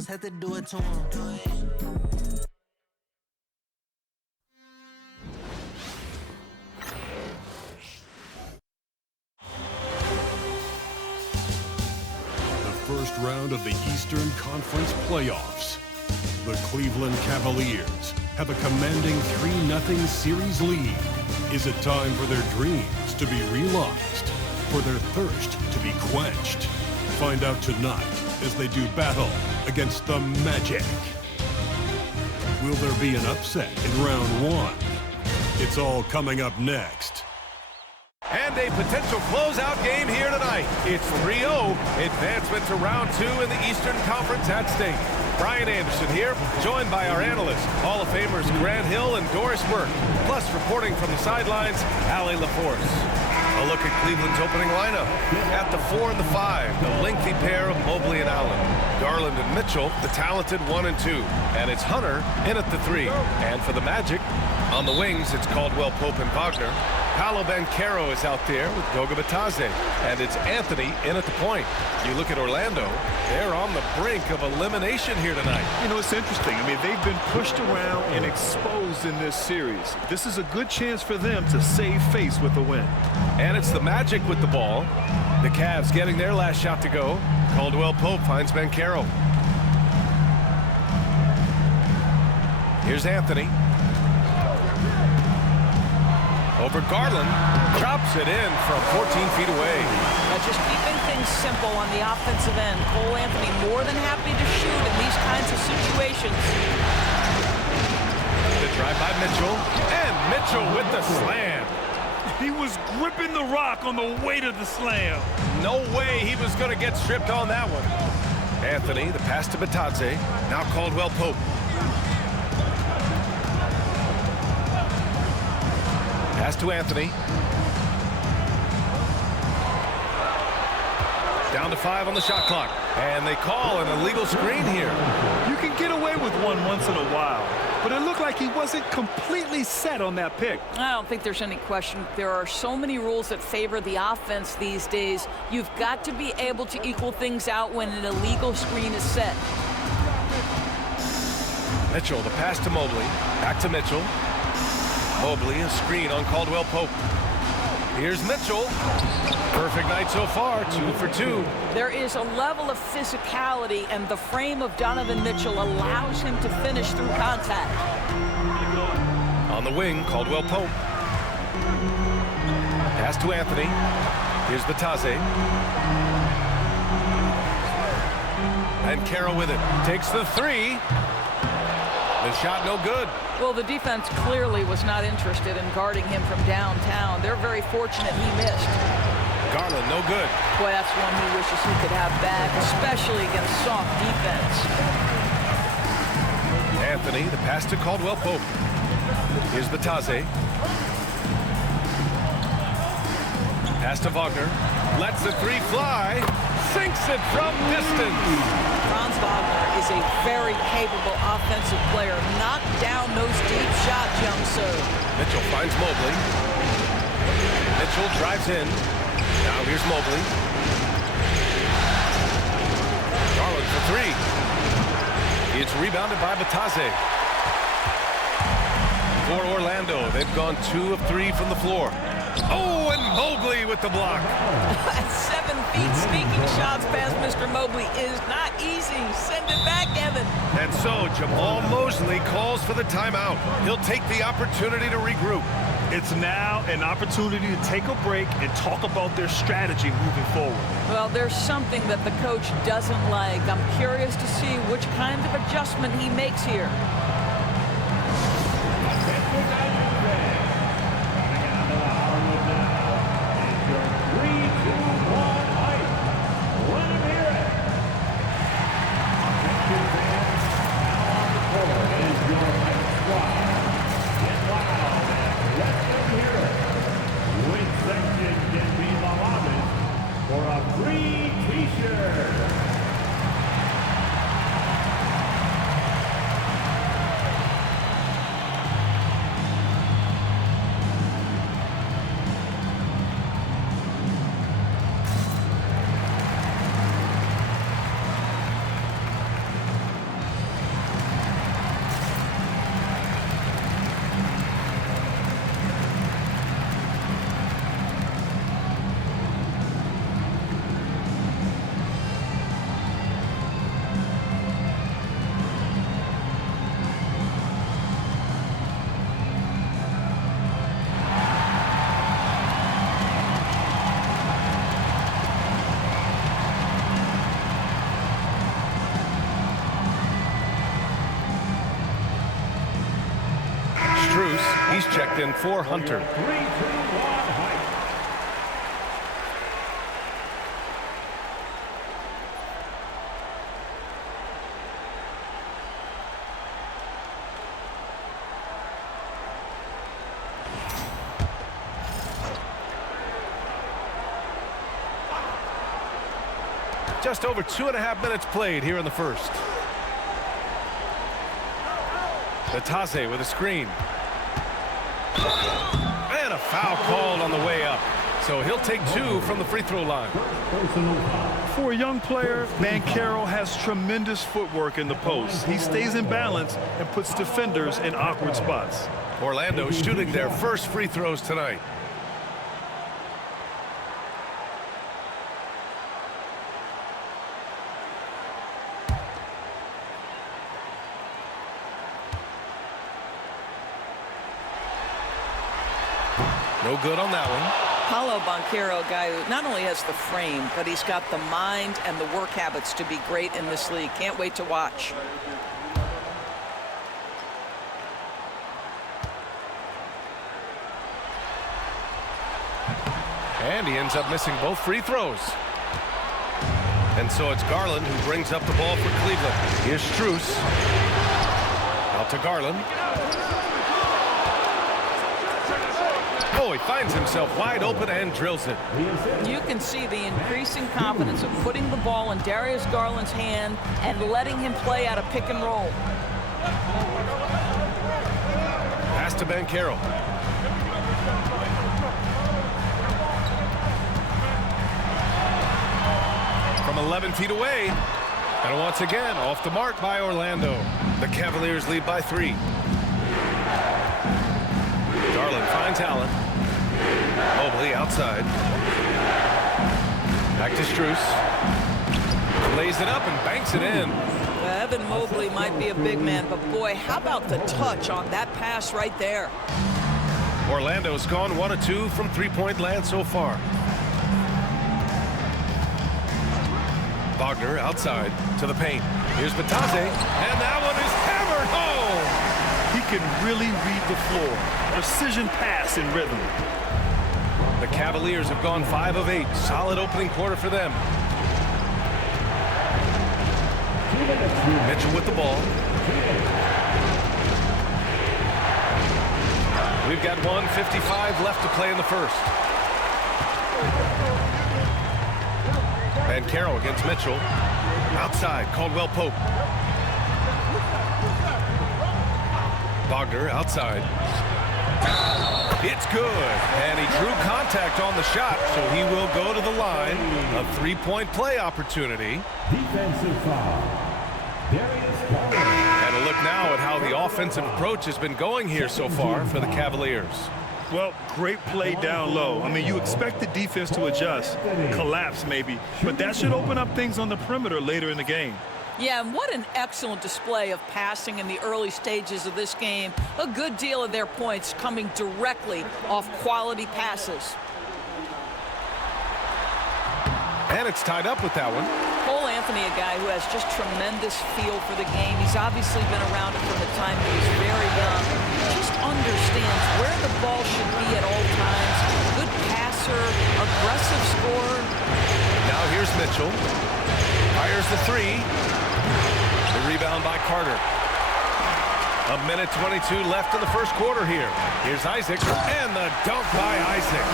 lose, had to do it to him. First round of the Eastern Conference playoffs. The Cleveland Cavaliers have a commanding 3-0 series lead. Is it time for their dreams to be realized? For their thirst to be quenched? Find out tonight as they do battle against the Magic. Will there be an upset in round one? It's all coming up next. And a potential closeout game here tonight. It's 3-0, advancement to round 2 in the Eastern Conference at stake. Brian Anderson here, joined by our analysts, Hall of Famers Grant Hill and Doris Burke, plus reporting from the sidelines, Allie LaForce. A look at Cleveland's opening lineup. At the 4 and the 5, the lengthy pair of Mobley and Allen. Garland and Mitchell, the talented 1 and 2. And it's Hunter in at the 3. And for the Magic, on the wings, it's Caldwell Pope and Wagner. Paolo Banchero is out there with Goga Bitadze, and it's Anthony in at the point. You look at Orlando, they're on the brink of elimination here tonight. You know, it's interesting. I mean, they've been pushed around and exposed in this series. This is a good chance for them to save face with a win. And it's the Magic with the ball. The Cavs getting their last shot to go. Caldwell Pope finds Banchero. Here's Anthony. Over Garland, drops it in from 14 feet away. Just keeping things simple on the offensive end. Cole Anthony more than happy to shoot in these kinds of situations. The drive by Mitchell, and Mitchell with the slam. He was gripping the rock on the weight of the slam. No way he was going to get stripped on that one. Anthony, the pass to Bitadze, now Caldwell Pope. Pass to Anthony. Down to 5 on the shot clock. And they call an illegal screen here. You can get away with one once in a while, but it looked like he wasn't completely set on that pick. I don't think there's any question. There are so many rules that favor the offense these days. You've got to be able to equal things out when an illegal screen is set. Mitchell, the pass to Mobley. Back to Mitchell. Mobley, a screen on Caldwell Pope. Here's Mitchell. Perfect night so far, 2 for 2. There is a level of physicality, and the frame of Donovan Mitchell allows him to finish through contact. On the wing, Caldwell Pope. Pass to Anthony. Here's Bitadze. And Carroll with it. Takes the 3. The shot no good. Well, the defense clearly was not interested in guarding him from downtown. They're very fortunate he missed. Garland, no good. Boy, that's one he wishes he could have back, especially against soft defense. Anthony, the pass to Caldwell Pope. Here's Bitadze. Pass to Wagner. Lets the 3 fly. Sinks it from distance. Franz Wagner is a very capable offensive player. Knock down those deep shots, young sir. Mitchell finds Mobley. Mitchell drives in. Now here's Mobley. Garland for 3. It's rebounded by Bitadze. For Orlando, they've gone 2 of 3 from the floor. Oh, and Mobley with the block. 7 feet sneaking shots past Mr. Mobley is not easy. Send it back, Evan. And so Jamal Mosley calls for the timeout. He'll take the opportunity to regroup. It's now an opportunity to take a break and talk about their strategy moving forward. Well, there's something that the coach doesn't like. I'm curious to see which kind of adjustment he makes here. Strus. He's checked in for Hunter. Just over 2.5 minutes played here in the first. Natase with a screen. And a foul called on the way up. So he'll take 2 from the free throw line. For a young player, Banchero has tremendous footwork in the post. He stays in balance and puts defenders in awkward spots. Orlando shooting their first free throws tonight. No good on that one. Paolo Banchero, a guy who not only has the frame, but he's got the mind and the work habits to be great in this league. Can't wait to watch. And he ends up missing both free throws. And so it's Garland who brings up the ball for Cleveland. Here's Strus. Out to Garland. Oh, he finds himself wide open and drills it. You can see the increasing confidence of putting the ball in Darius Garland's hand and letting him play out of pick and roll. Pass to Banchero. From 11 feet away. And once again, off the mark by Orlando. The Cavaliers lead by 3. Garland finds Allen. Mobley outside. Back to Strus. Lays it up and banks it in. Evan Mobley might be a big man, but boy, how about the touch on that pass right there? Orlando's gone 1 of 2 from three-point land so far. Wagner outside to the paint. Here's Batase, and that one is hammered home. He can really read the floor. Precision pass in rhythm. The Cavaliers have gone 5 of 8. Solid opening quarter for them. Mitchell with the ball. We've got 1:55 left to play in the first. Banchero against Mitchell. Outside, Caldwell Pope. Wagner outside. It's good. And he drew contact on the shot, so he will go to the line. A three-point play opportunity. Defensive foul. And a look now at how the offensive approach has been going here so far for the Cavaliers. Well, great play down low. I mean, you expect the defense to adjust, collapse maybe, but that should open up things on the perimeter later in the game. Yeah, and what an excellent display of passing in the early stages of this game. A good deal of their points coming directly off quality passes. And it's tied up with that one. Cole Anthony, a guy who has just tremendous feel for the game. He's obviously been around it from the time he was very young. Just understands where the ball should be at all times. Good passer, aggressive scorer. Now here's Mitchell. Fires the 3. The rebound by Carter. 1:22 left in the first quarter here. Here's Isaac, and the dunk by Isaac.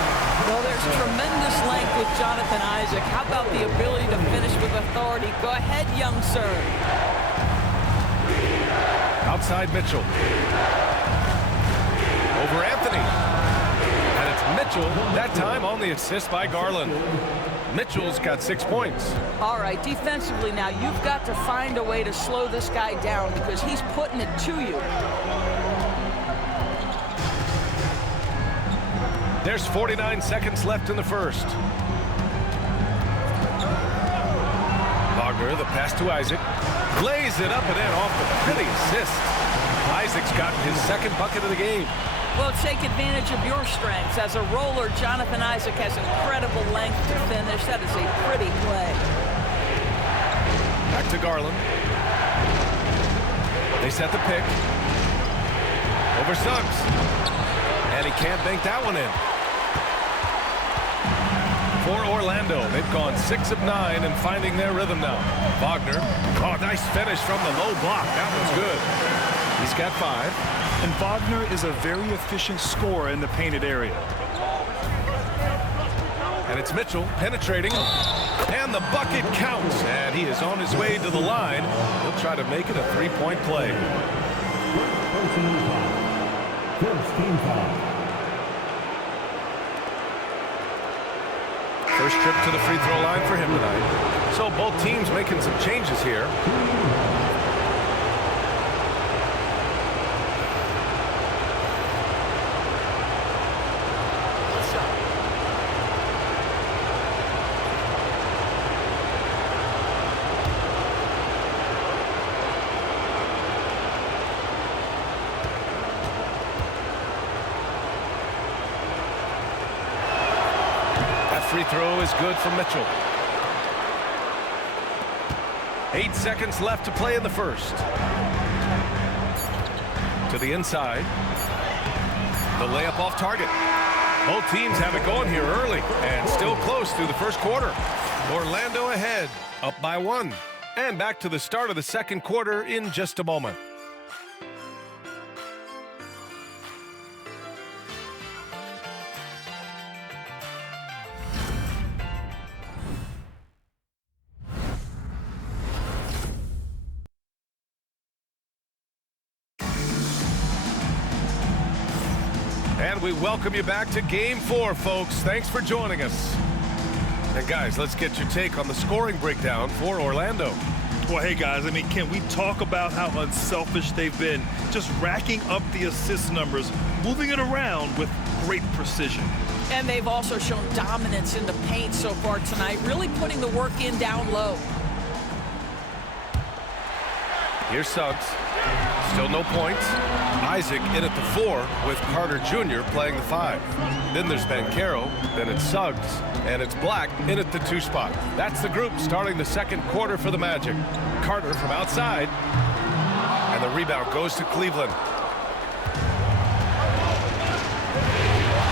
Well, there's tremendous length with Jonathan Isaac. How about the ability to finish with authority? Go ahead, young sir. Outside Mitchell. Over Anthony. And it's Mitchell, that time on the assist by Garland. Mitchell's got 6 points. All right, defensively now, you've got to find a way to slow this guy down because he's putting it to you. There's 49 seconds left in the first. Wagner, the pass to Isaac. Lays it up and in off the pretty assist. Isaac's gotten his second bucket of the game. Well, take advantage of your strengths. As a roller, Jonathan Isaac has incredible length to finish. That is a pretty play. Back to Garland. They set the pick. Over Suggs. And he can't bank that one in. For Orlando, they've gone 6 of 9 and finding their rhythm now. Wagner. Oh, nice finish from the low block. That one's good. He's got 5. And Wagner is a very efficient scorer in the painted area. And it's Mitchell penetrating. And the bucket counts. And he is on his way to the line. He'll try to make it a 3-point play. First team foul. First trip to the free throw line for him tonight. So both teams making some changes here. Free throw is good for Mitchell. 8 seconds left to play in the first. To the inside. The layup off target. Both teams have it going here early and still close through the first quarter. Orlando ahead, up by 1. And back to the start of the second quarter in just a moment. And we welcome you back to Game 4, folks. Thanks for joining us. And guys, let's get your take on the scoring breakdown for Orlando. Well, hey, guys, I mean, can we talk about how unselfish they've been? Just racking up the assist numbers, moving it around with great precision. And they've also shown dominance in the paint so far tonight, really putting the work in down low. Here's Suggs. Still no points. Isaac in at the 4 with Carter Jr. playing the 5. Then there's Banchero, then it's Suggs, and it's Black in at the 2 spot. That's the group starting the second quarter for the Magic. Carter from outside, and the rebound goes to Cleveland.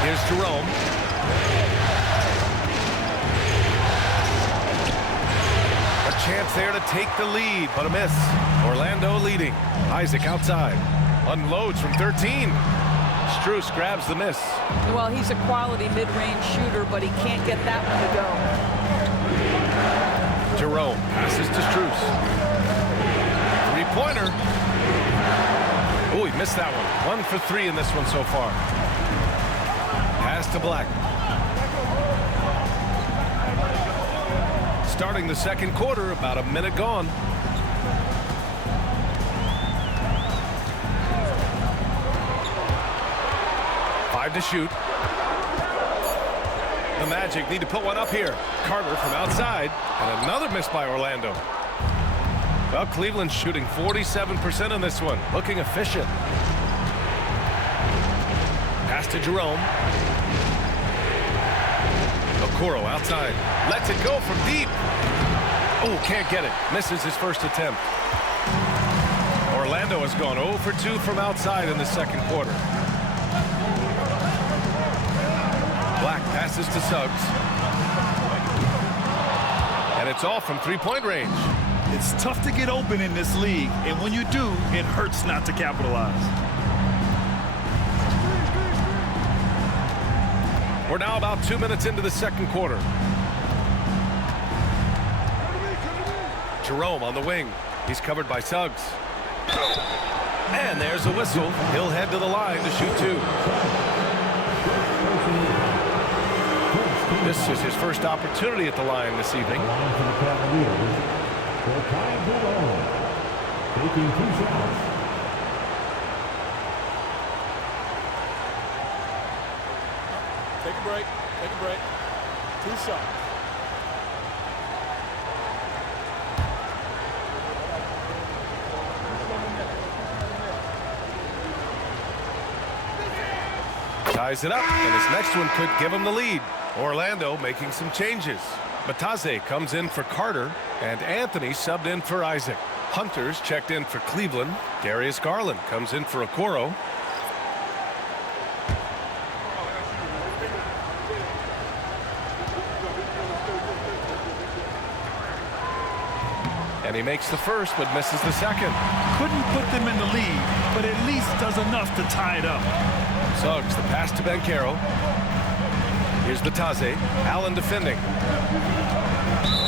Here's Jerome. A chance there to take the lead, but a miss. Orlando leading. Isaac outside. Unloads from 13. Strus grabs the miss. Well, he's a quality mid-range shooter, but he can't get that one to go. Jerome passes to Strus. Three-pointer. Oh, he missed that one. 1 for 3 in this one so far. Pass to Black. Starting the second quarter, about a minute gone. To shoot. The Magic need to put one up here. Carter from outside, and another miss by Orlando. Well, Cleveland's shooting 47% in this one, looking efficient. Pass to Jerome. Okoro outside, lets it go from deep. Oh, can't get it. Misses his first attempt. Orlando has gone 0 for 2 from outside in the second quarter. Black passes to Suggs. And it's all from three-point range. It's tough to get open in this league, and when you do, it hurts not to capitalize. We're now about 2 minutes into the second quarter. Jerome on the wing. He's covered by Suggs. And there's a whistle. He'll head to the line to shoot 2. This is his first opportunity at the line this evening. Taking 2 shots. Take a break. Take a break. 2 shots. Ties it up, and his next one could give him the lead. Orlando making some changes. Bataze comes in for Carter, and Anthony subbed in for Isaac. Hunter's checked in for Cleveland. Darius Garland comes in for Okoro. And he makes the first, but misses the second. Couldn't put them in the lead, but at least does enough to tie it up. Suggs, the pass to Banchero. Here's the Taze. Allen defending.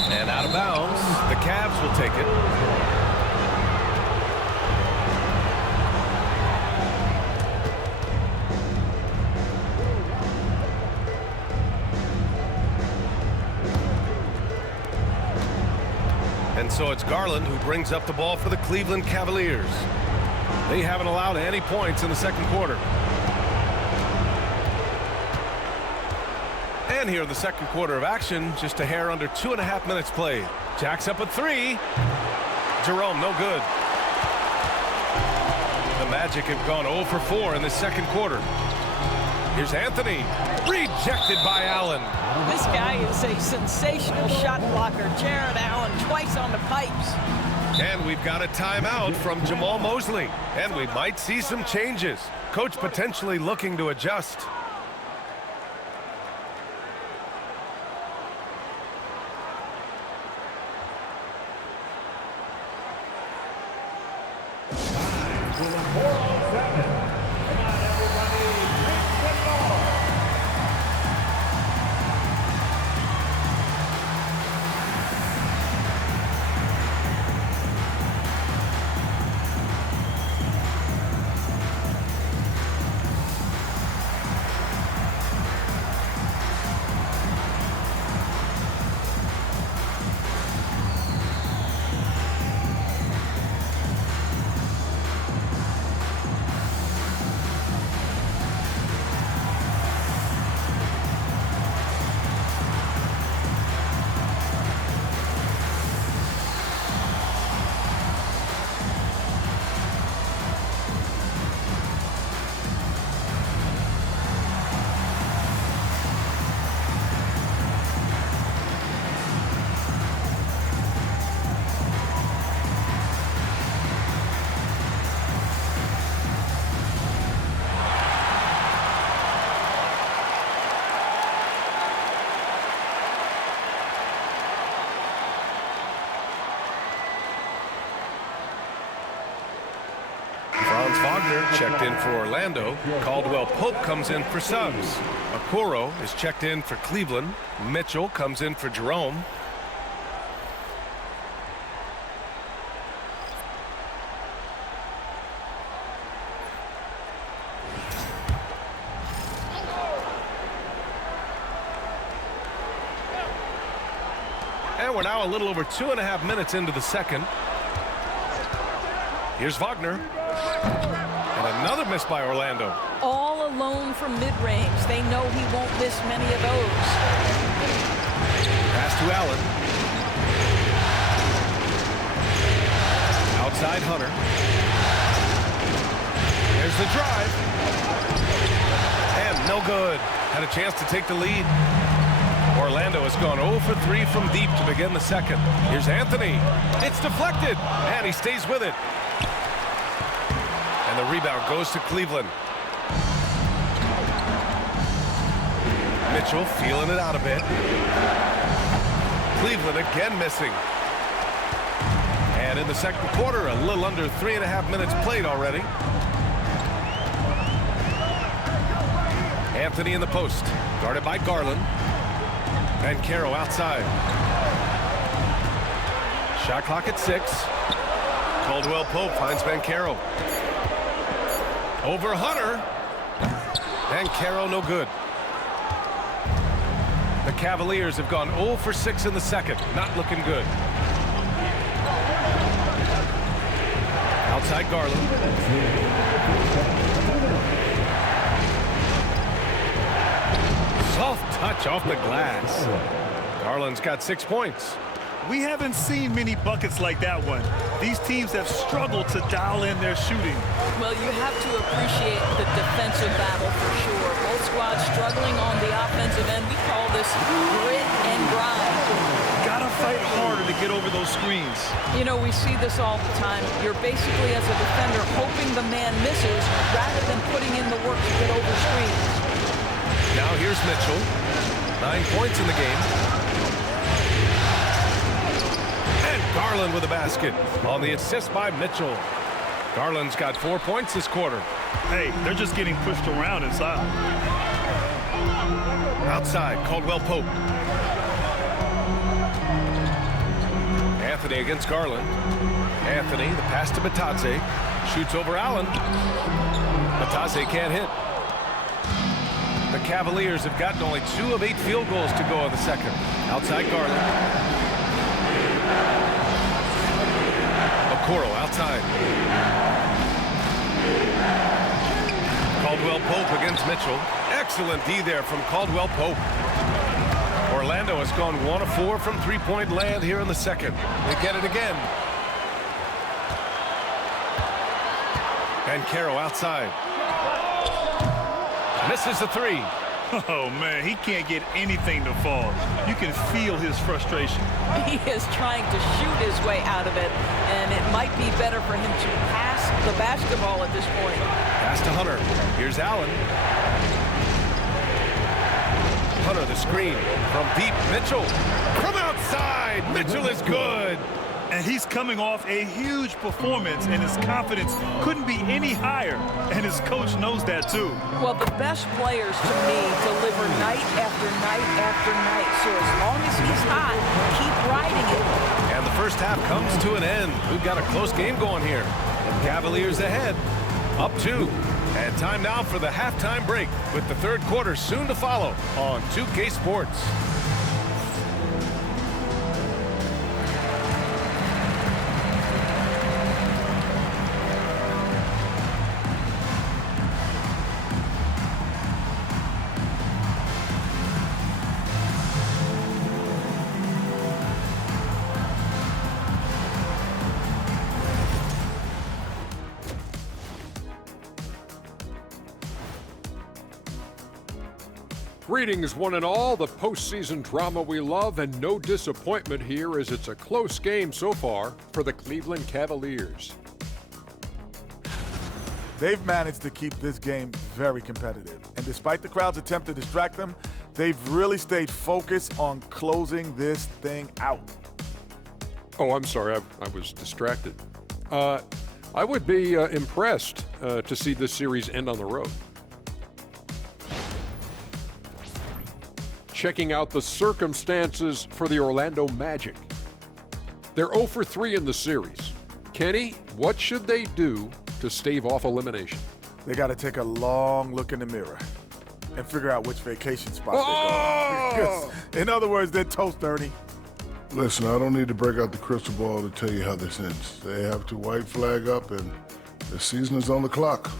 And out of bounds. The Cavs will take it. And so it's Garland who brings up the ball for the Cleveland Cavaliers. They haven't allowed any points in the second quarter. And here in the second quarter of action, just a hair under 2.5 minutes played. Jacks up a three. Jerome, no good. The Magic have gone 0 for 4 in the second quarter. Here's Anthony. Rejected by Allen. This guy is a sensational shot blocker. Jared Allen twice on the pipes. And we've got a timeout from Jamal Mosley. And we might see some changes. Coach potentially looking to adjust. Checked in for Orlando. Caldwell Pope comes in for Suggs. Okoro is checked in for Cleveland. Mitchell comes in for Jerome. And we're now a little over 2.5 minutes into the second. Here's Wagner. And another miss by Orlando. All alone from mid-range. They know he won't miss many of those. Pass to Allen. Outside Hunter. There's the drive. And no good. Had a chance to take the lead. Orlando has gone 0 for 3 from deep to begin the second. Here's Anthony. It's deflected. And he stays with it. And the rebound goes to Cleveland. Mitchell feeling it out a bit. Cleveland again missing. And in the second quarter, a little under 3.5 minutes played already. Anthony in the post, guarded by Garland. Banchero outside. Shot clock at 6. Caldwell Pope finds Banchero. Over Hunter. Banchero no good. The Cavaliers have gone 0 for 6 in the second. Not looking good. Outside Garland. Soft touch off the glass. Garland's got 6 points. We haven't seen many buckets like that one. These teams have struggled to dial in their shooting. Well, you have to appreciate the defensive battle for sure. Both squads struggling on the offensive end. We call this grit and grind. Gotta fight harder to get over those screens. You know, we see this all the time. You're basically, as a defender, hoping the man misses rather than putting in the work to get over screens. Now here's Mitchell. 9 points in the game. Garland with a basket on the assist by Mitchell. Garland's got 4 points this quarter. Hey, they're just getting pushed around inside. Outside, Caldwell Pope. Anthony against Garland. Anthony, the pass to Batadze. Shoots over Allen. Batadze can't hit. The Cavaliers have gotten only 2 of 8 field goals to go in the second. Outside Garland. Okoro outside. Caldwell Pope against Mitchell. Excellent D there from Caldwell Pope. Orlando has gone 1 of 4 from three-point land here in the second. They get it again. And Caro outside. Misses the 3. Oh, man, he can't get anything to fall. You can feel his frustration. He is trying to shoot his way out of it, and it might be better for him to pass the basketball at this point. Pass to Hunter. Here's Allen. Hunter the screen from deep. Mitchell from outside. Mitchell is good. And he's coming off a huge performance, and his confidence couldn't be any higher. And his coach knows that, too. Well, the best players, to me, deliver night after night after night. So as long as he's hot, keep riding it. And the first half comes to an end. We've got a close game going here. Cavaliers ahead, up 2. And time now for the halftime break, with the third quarter soon to follow on 2K Sports. Greetings, one and all. The postseason drama we love, and no disappointment here as it's a close game so far for the Cleveland Cavaliers. They've managed to keep this game very competitive. And despite the crowd's attempt to distract them, they've really stayed focused on closing this thing out. Oh, I'm sorry. I was distracted. I would be impressed to see this series end on the road. Checking out the circumstances for the Orlando Magic. They're 0 for 3 in the series. Kenny, what should they do to stave off elimination? They got to take a long look in the mirror and figure out which vacation spot they're going. In other words, they're toast, Ernie. Listen, I don't need to break out the crystal ball to tell you how this ends. They have to white flag up, and the season is on the clock.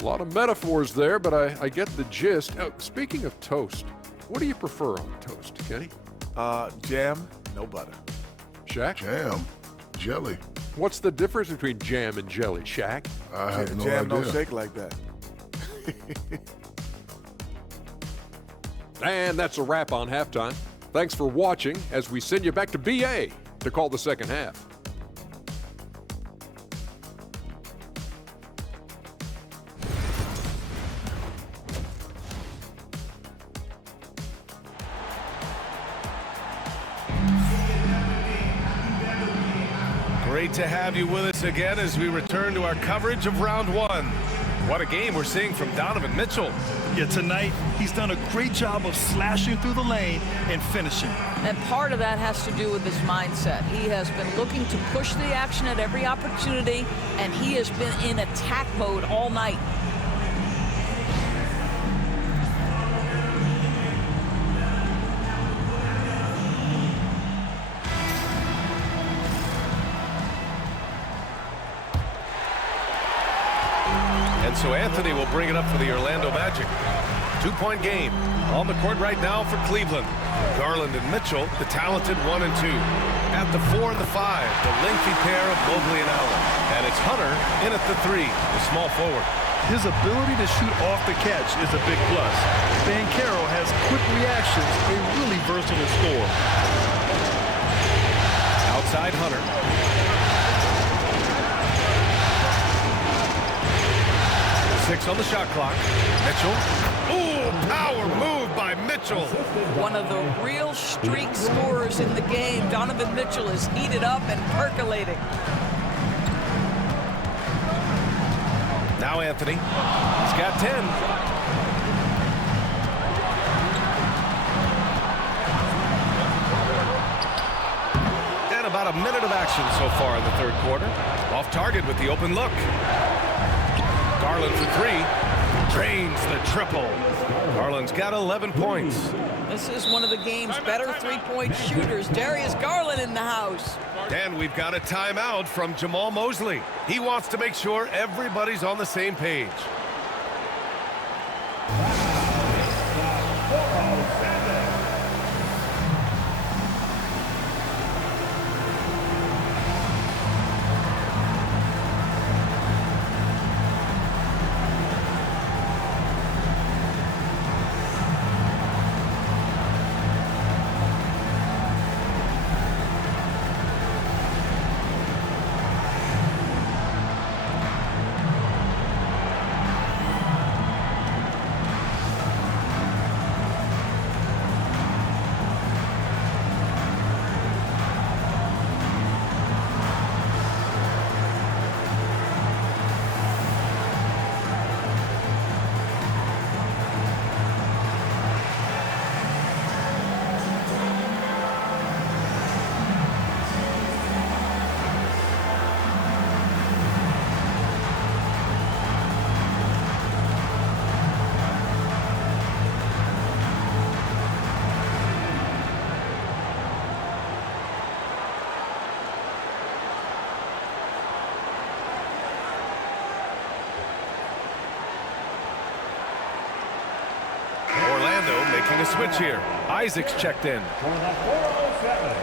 A lot of metaphors there, but I get the gist. Speaking of toast, what do you prefer on toast, Kenny? Jam, no butter. Shaq? Jam, jelly. What's the difference between jam and jelly, Shaq? I have no Jam idea. don't shake like that. And that's a wrap on halftime. Thanks for watching as we send you back to BA to call the second half. Great to have you with us again as we return to our coverage of round 1. What a game we're seeing from Donovan Mitchell. Yeah, tonight, he's done a great job of slashing through the lane and finishing. And part of that has to do with his mindset. He has been looking to push the action at every opportunity, and he has been in attack mode all night. And so Anthony will bring it up for the Orlando Magic. 2-point game on the court right now for Cleveland. Garland and Mitchell, the talented 1 and 2. At the 4 and the 5, the lengthy pair of Mobley and Allen. And it's Hunter in at the 3, the small forward. His ability to shoot off the catch is a big plus. Caro has quick reactions, a really versatile scorer. Outside Hunter. Six on the shot clock. Mitchell Ooh, power move by Mitchell. One of the real streak scorers in the game. Donovan Mitchell is heated up and percolating. Now Anthony. He's got 10. And about a minute of action so far in the third quarter. Off target with the open look. Garland for three. Drains the triple. Garland's got 11 points. This is one of the game's better three-point shooters. Darius Garland in the house. And we've got a timeout from Jamal Mosley. He wants to make sure everybody's on the same page. Making a switch here. Isaac's checked in. For the 407.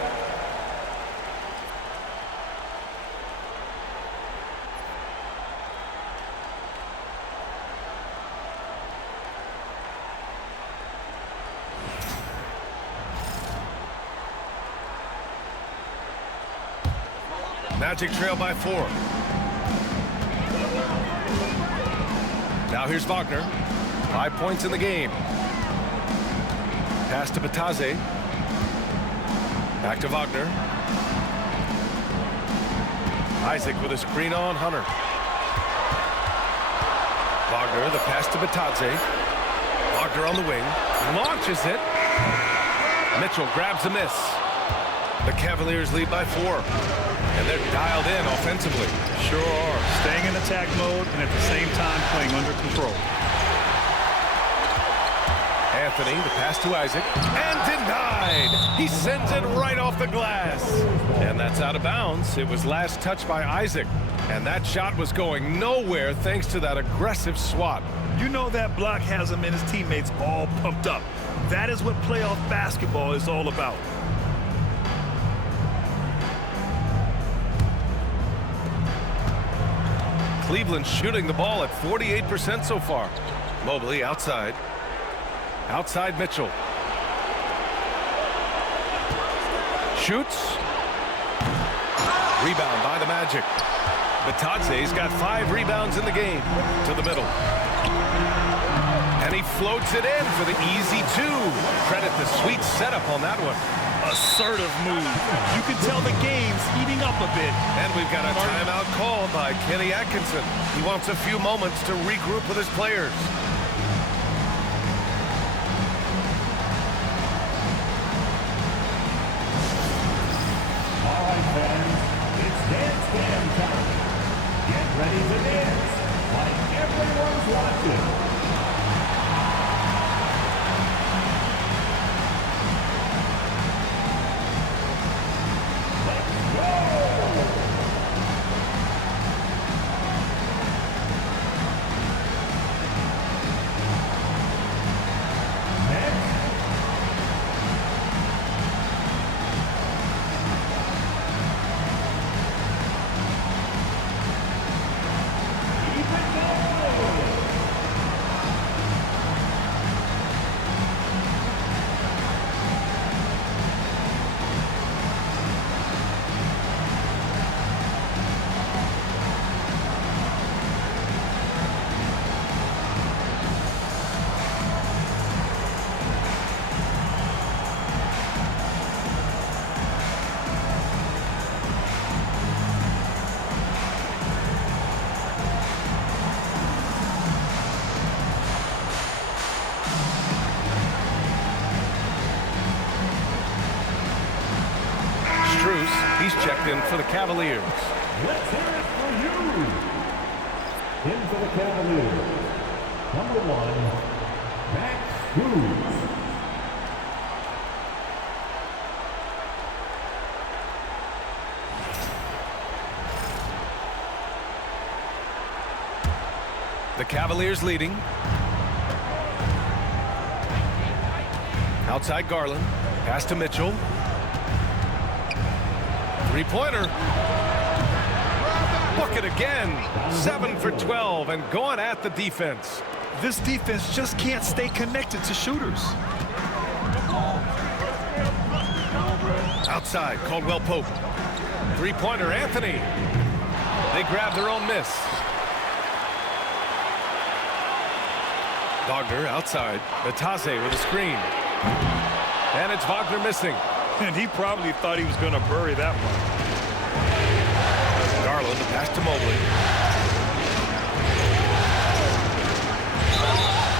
Magic trail by 4. Now here's Wagner. 5 points in the game. Pass to Batadze. Back to Wagner. Isaac with a screen on Hunter. Wagner, the pass to Batadze. Wagner on the wing. Launches it. Mitchell grabs a miss. The Cavaliers lead by 4. And they're dialed in offensively. Sure are. Staying in attack mode and at the same time playing under control. Anthony, the pass to Isaac, and denied. He sends it right off the glass. And that's out of bounds. It was last touched by Isaac. And that shot was going nowhere thanks to that aggressive swat. You know that block has him and his teammates all pumped up. That is what playoff basketball is all about. Cleveland shooting the ball at 48% so far. Mobley outside. Outside Mitchell. Shoots. Rebound by the Magic. Batadze's got 5 rebounds in the game. To the middle. And he floats it in for the easy 2. Credit the sweet setup on that one. Assertive move. You can tell the game's heating up a bit. And we've got a timeout called by Kenny Atkinson. He wants a few moments to regroup with his players. All right, fans, it's dance time. Get ready to dance like everyone's watching. checked in for the Cavaliers. Let's hear it for you. In for the Cavaliers, number 1, Max Hughes. The Cavaliers leading. Outside Garland. Pass to Mitchell. Three-pointer. Bucket again. 7 for 12 and going at the defense. This defense just can't stay connected to shooters. Outside, Caldwell Pope. Three-pointer, Anthony. They grab their own miss. Wagner outside. Natase with a screen. And it's Wagner missing. And he probably thought he was going to bury that one. Garland, the pass to Mobley.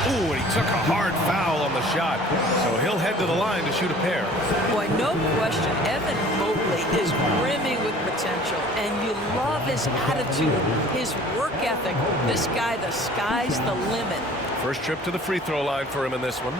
Ooh, and he took a hard foul on the shot. So he'll head to the line to shoot a pair. Boy, no question, Evan Mobley is brimming with potential. And you love his attitude, his work ethic. This guy, the sky's the limit. First trip to the free throw line for him in this one.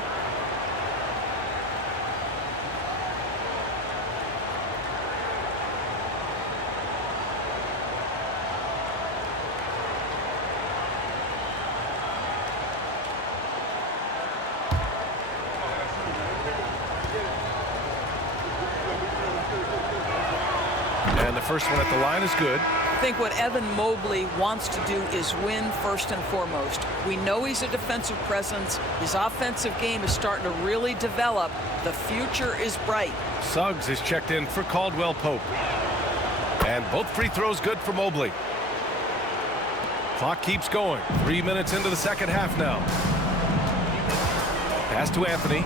And the first one at the line is good. I think what Evan Mobley wants to do is win first and foremost. We know he's a defensive presence. His offensive game is starting to really develop. The future is bright. Suggs is checked in for Caldwell Pope. And both free throws good for Mobley. Clock keeps going. 3 minutes into the second half now. Pass to Anthony.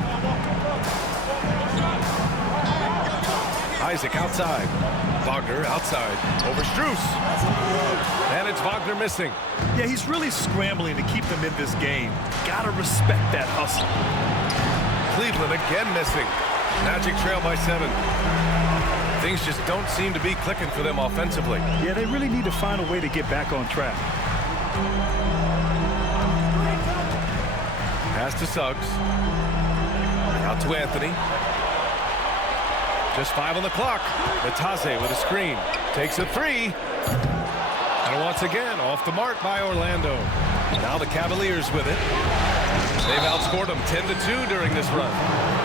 Isaac outside. Wagner outside. Over Strus. And it's Wagner missing. Yeah, he's really scrambling to keep them in this game. Gotta respect that hustle. Cleveland again missing. Magic trail by 7. Things just don't seem to be clicking for them offensively. Yeah, they really need to find a way to get back on track. Pass to Suggs. Out to Anthony. Just 5 on the clock. Natase with a screen. Takes a 3. And once again, off the mark by Orlando. Now the Cavaliers with it. They've outscored them 10-2 during this run.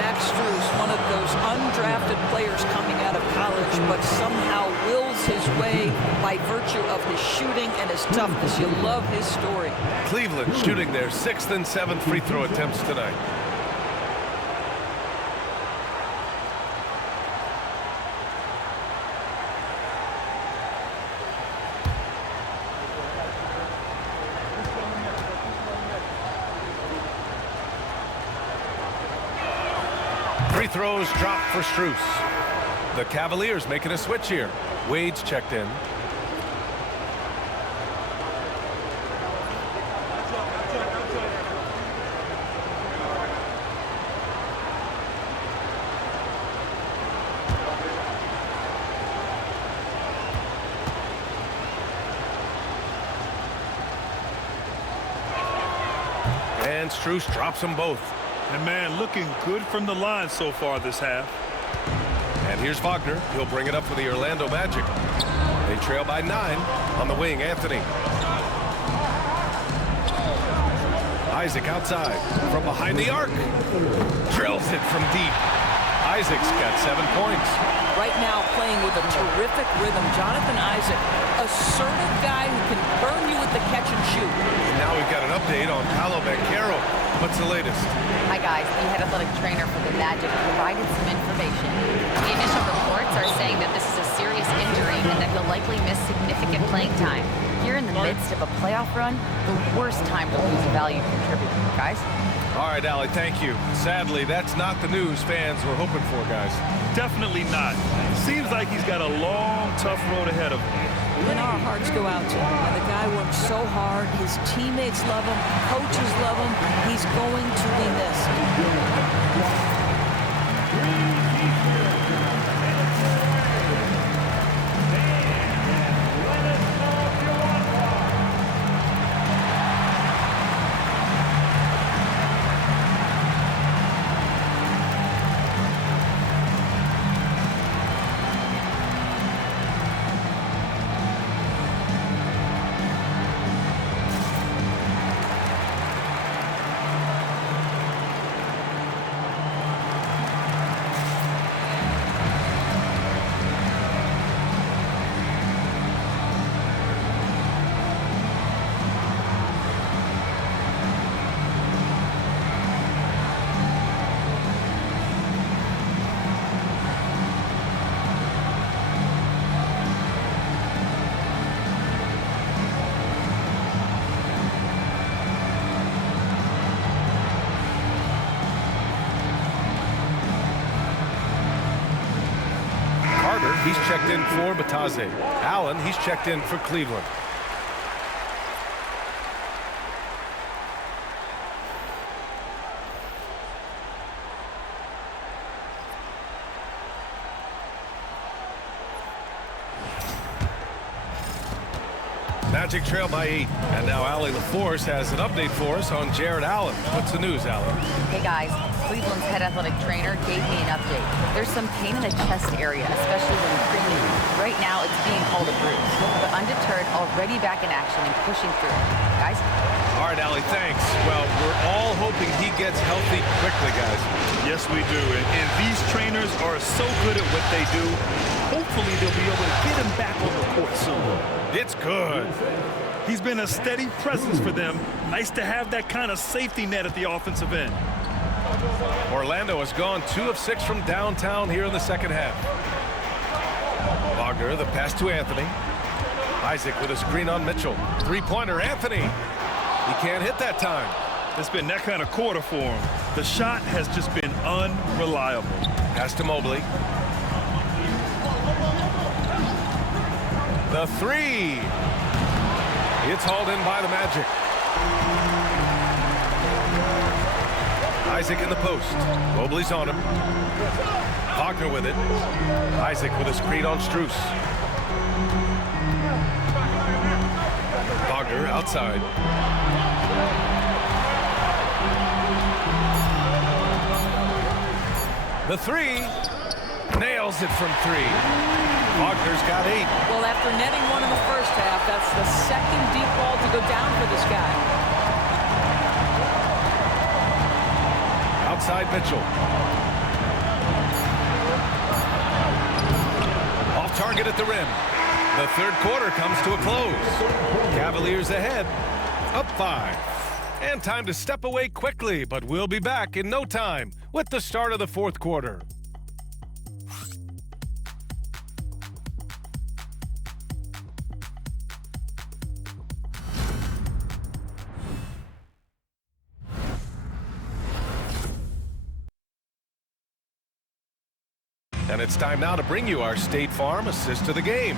Max Strus, one of those undrafted players coming out of college, but somehow wills his way by virtue of his shooting and his toughness. You love his story. Cleveland shooting their 6th and 7th free throw attempts tonight. Free throws dropped for Strus. The Cavaliers making a switch here. Wade's checked in. And Strus drops them both. And man, looking good from the line so far this half. And here's Wagner. He'll bring it up for the Orlando Magic. They trail by 9 on the wing. Anthony. Isaac outside from behind the arc. Drills it from deep. Isaac's got 7 points. Right now playing with a terrific rhythm. Jonathan Isaac, assertive guy who can burn you with the catch and shoot. And now we've got an update on Paolo Banchero. What's the latest? Hi guys, the head athletic trainer for the Magic provided some information. The initial reports are saying that this is a serious injury and that he'll likely miss significant playing time. Here in the midst of a playoff run, the worst time to lose a valued contributor, guys. All right, Allie, thank you. Sadly, that's not the news fans were hoping for, guys. Definitely not. Seems like he's got a long, tough road ahead of him. And our hearts go out to him. And the guy works so hard. His teammates love him. Coaches love him. He's going to be missed. checked in for Bataze. Allen, he's checked in for Cleveland. Magic trail by 8. And now Allie LaForce has an update for us on Jared Allen. What's the news, Allie? Hey guys, Cleveland's head athletic trainer gave me an update. There's some pain in the chest area, especially when breathing. Right now, it's being called a bruise. But undeterred, already back in action and pushing through. Guys? All right, Allie, thanks. Well, we're all hoping he gets healthy quickly, guys. Yes, we do. And these trainers are so good at what they do. Hopefully, they'll be able to get him back on the court soon. It's good. He's been a steady presence for them. Nice to have that kind of safety net at the offensive end. Orlando has gone 2 of 6 from downtown here in the second half. Wagner, the pass to Anthony. Isaac with a screen on Mitchell. Three-pointer, Anthony. He can't hit that time. It's been that kind of quarter for him. The shot has just been unreliable. Pass to Mobley. The three. It's hauled in by the Magic. Isaac in the post. Mobley's on him. Wagner with it. Isaac with a screen on Strus. Wagner outside. The three. Nails it from 3. Wagner's got 8. Well, after netting one in the first half, that's the second deep ball to go down for this guy. Outside Mitchell. Off target at the rim. The third quarter comes to a close. Cavaliers ahead, up 5. And time to step away quickly, but we'll be back in no time with the start of the fourth quarter. And it's time now to bring you our State Farm assist to the game.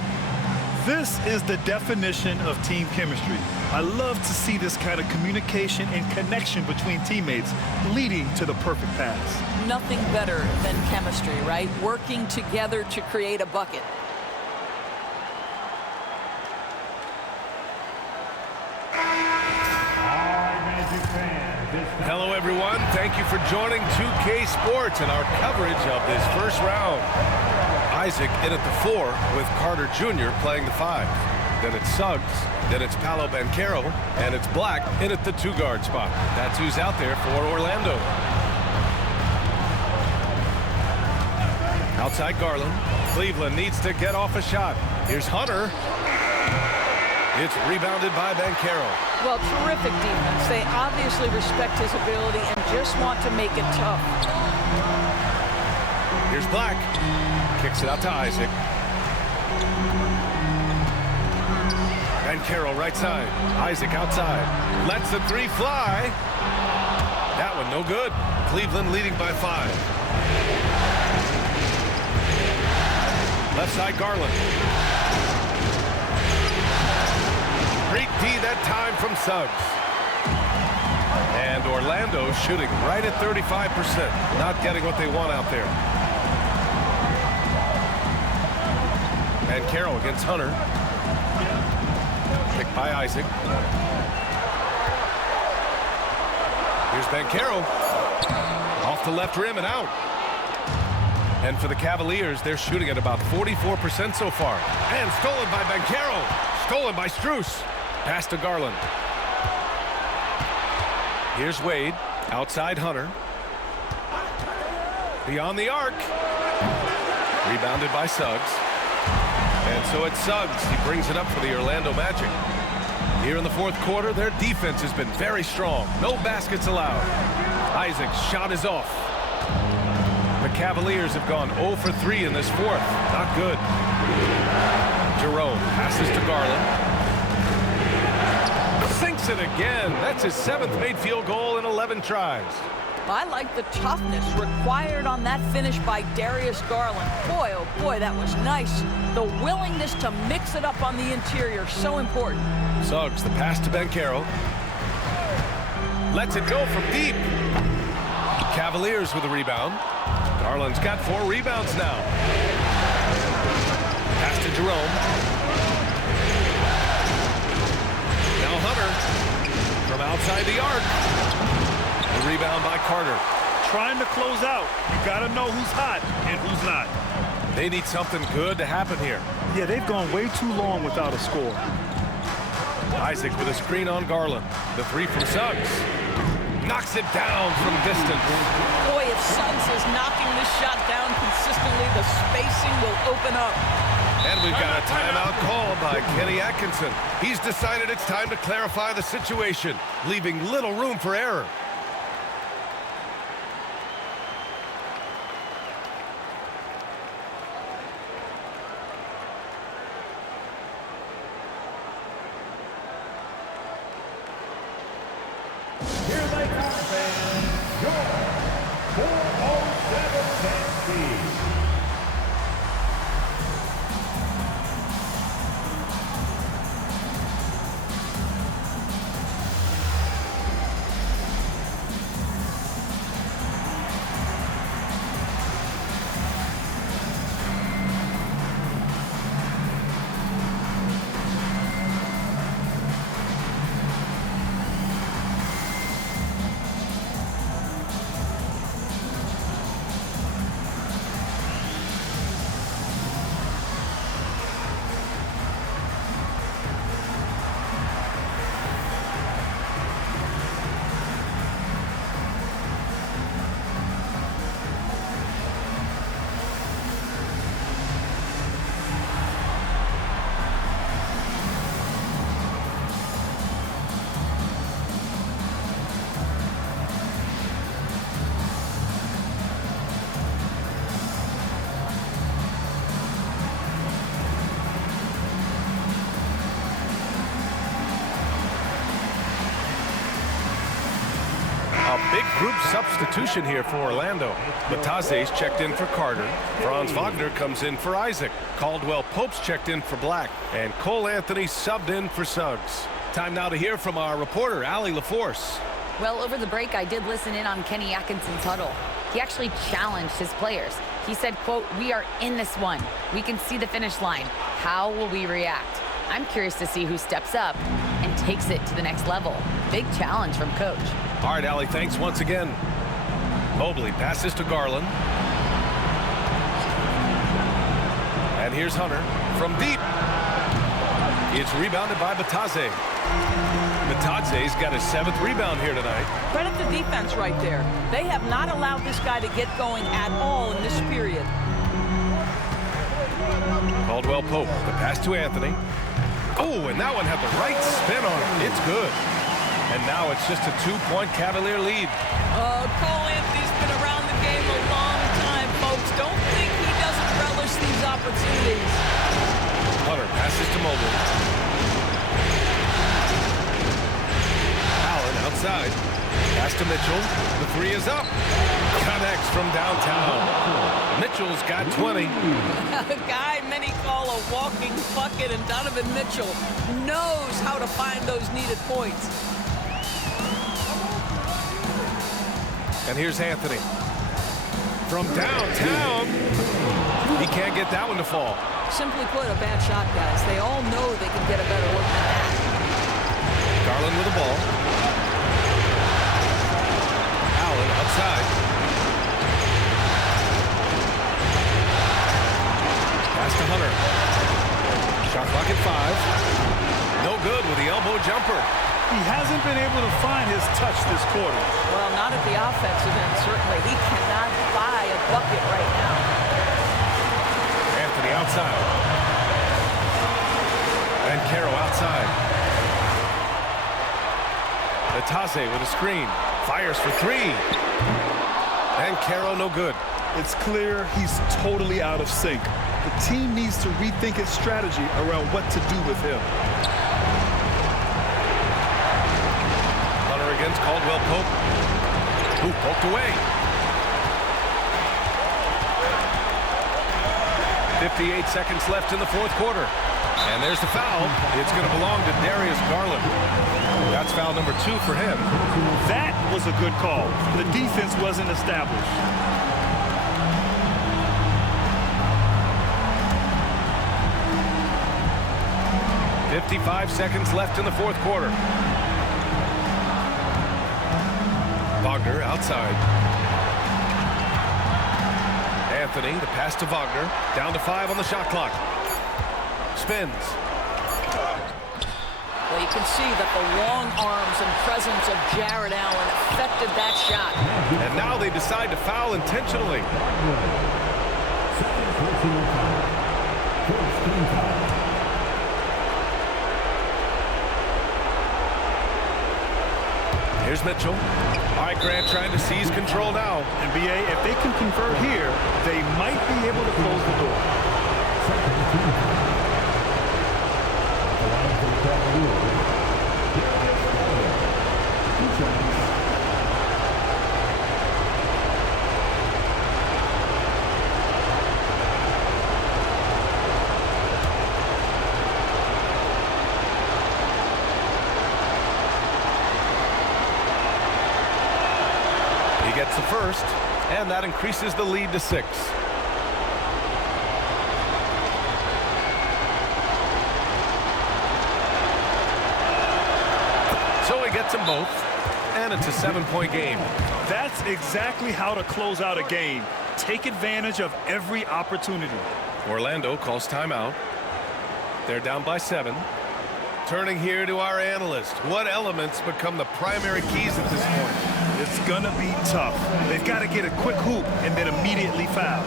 This is the definition of team chemistry. I love to see this kind of communication and connection between teammates leading to the perfect pass. Nothing better than chemistry, right? Working together to create a bucket. Hello, everyone. Thank you for joining 2K Sports and our coverage of this first round. Isaac in at the 4 with Carter Jr. playing the 5. Then it's Suggs. Then it's Paolo Banchero. And it's Black in at the 2-guard spot. That's who's out there for Orlando. Outside Garland. Cleveland needs to get off a shot. Here's Hunter. It's rebounded by Banchero. Well, terrific defense. They obviously respect his ability and just want to make it tough. Here's Black. Kicks it out to Isaac. Banchero right side. Isaac outside. Lets the 3 fly. That one no good. Cleveland leading by 5. Left side Garland. Great D that time from Suggs. And Orlando shooting right at 35%. Not getting what they want out there. Banchero against Hunter. Picked by Isaac. Here's Banchero. Off the left rim and out. And for the Cavaliers, they're shooting at about 44% so far. And stolen by Banchero. Stolen by Strus. Pass to Garland. Here's Wade. Outside Hunter. Beyond the arc. Rebounded by Suggs. And so it's Suggs. He brings it up for the Orlando Magic. Here in the fourth quarter, their defense has been very strong. No baskets allowed. Isaac's shot is off. The Cavaliers have gone 0 for 3 in this fourth. Not good. Jerome passes to Garland. Sinks it again. That's his 7th made field goal in 11 tries. I like the toughness required on that finish by Darius Garland. Boy, oh boy, that was nice. The willingness to mix it up on the interior, so important. Suggs, the pass to Banchero. Lets it go from deep. Cavaliers with a rebound. Garland's got 4 rebounds now. Pass to Jerome. Now Hunter from outside the arc. The rebound by Carter. Trying to close out. You got to know who's hot and who's not. They need something good to happen here. Yeah, they've gone way too long without a score. Isaac with a screen on Garland. The 3 from Suggs. Knocks it down from distance. Boy, if Suggs is knocking this shot down consistently, the spacing will open up. And we've got a timeout called by Kenny Atkinson. He's decided it's time to clarify the situation, leaving little room for error. Here they come, fans. Your 407 Tennessee. Big group substitution here for Orlando. Bataze's checked in for Carter. Franz Wagner comes in for Isaac. Caldwell Pope's checked in for Black. And Cole Anthony subbed in for Suggs. Time now to hear from our reporter, Allie LaForce. Well, over the break, I did listen in on Kenny Atkinson's huddle. He actually challenged his players. He said, quote, "We are in this one. We can see the finish line. How will we react?" I'm curious to see who steps up and takes it to the next level. Big challenge from Coach. All right, Allie, thanks once again. Mobley passes to Garland. And here's Hunter from deep. It's rebounded by Bataze. Bataze's got his 7th rebound here tonight. Credit the defense right there. They have not allowed this guy to get going at all in this period. Caldwell Pope, the pass to Anthony. Oh, and that one had the right spin on it. It's good. And now it's just a 2-point Cavalier lead. Cole Anthony's been around the game a long time, folks. Don't think he doesn't relish these opportunities. Hunter passes to Mobley. Allen outside. Pass to Mitchell. The 3 is up. Connects from downtown. Mitchell's got 20. A guy many call a walking bucket, and Donovan Mitchell knows how to find those needed points. And here's Anthony. From downtown. He can't get that one to fall. Simply put, a bad shot, guys. They all know they can get a better look than that. Garland with the ball. Allen outside. Pass to Hunter. Shot clock at 5. No good with the elbow jumper. He hasn't been able to find his touch this quarter. Well, not at the offensive end, certainly. He cannot buy a bucket right now. Anthony outside. And Caro outside. Bataze with a screen. Fires for 3. And Caro no good. It's clear he's totally out of sync. The team needs to rethink its strategy around what to do with him. Hunter against Caldwell Pope. Who poked away. 58 seconds left in the fourth quarter. And there's the foul. It's going to belong to Darius Garland. That's foul number 2 for him. That was a good call. The defense wasn't established. .55 seconds left in the fourth quarter. Wagner outside. Anthony, the pass to Wagner. Down to 5 on the shot clock. Spins. Well, you can see that the long arms and presence of Jared Allen affected that shot. And now they decide to foul intentionally. Here's Mitchell. All right, Grant trying to seize control now. And BA, if they can convert here, they might be able to close the door. He gets the first, and that increases the lead to 6. So he gets them both, and it's a 7-point game. That's exactly how to close out a game. Take advantage of every opportunity. Orlando calls timeout. They're down by 7. Turning here to our analyst. What elements become the primary keys at this point? It's going to be tough. They've got to get a quick hoop and then immediately foul.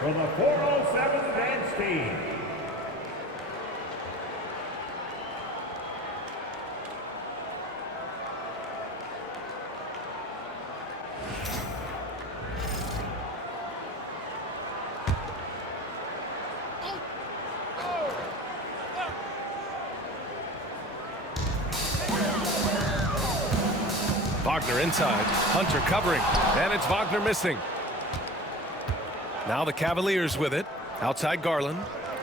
From the 407 dance team. Wagner inside. Hunter covering. And it's Wagner missing. Now the Cavaliers with it. Outside Garland.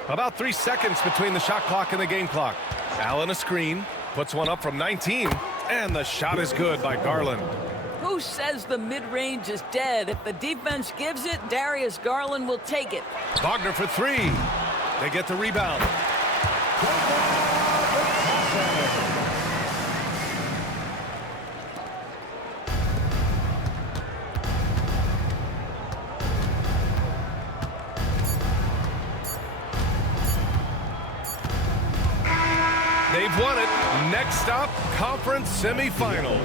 About 3 seconds between the shot clock and the game clock. Allen a screen. Puts one up from 19. And the shot is good by Garland. Who says the mid-range is dead? If the defense gives it, Darius Garland will take it. Wagner for 3. They get the rebound. They've won it. Next stop, conference semifinals.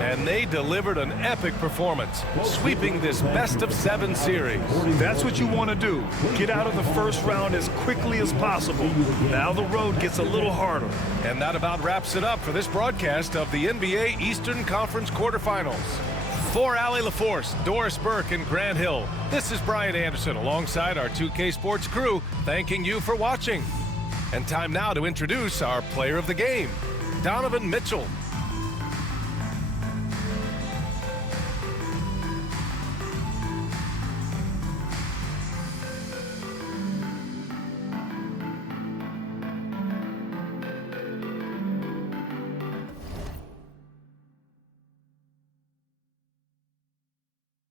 And they delivered an epic performance, sweeping this best-of-7 series. That's what you want to do. Get out of the first round as quickly as possible. Now the road gets a little harder. And that about wraps it up for this broadcast of the NBA Eastern Conference quarterfinals. For Allie LaForce, Doris Burke, and Grant Hill, this is Brian Anderson alongside our 2K Sports crew, thanking you for watching. And time now to introduce our player of the game, Donovan Mitchell.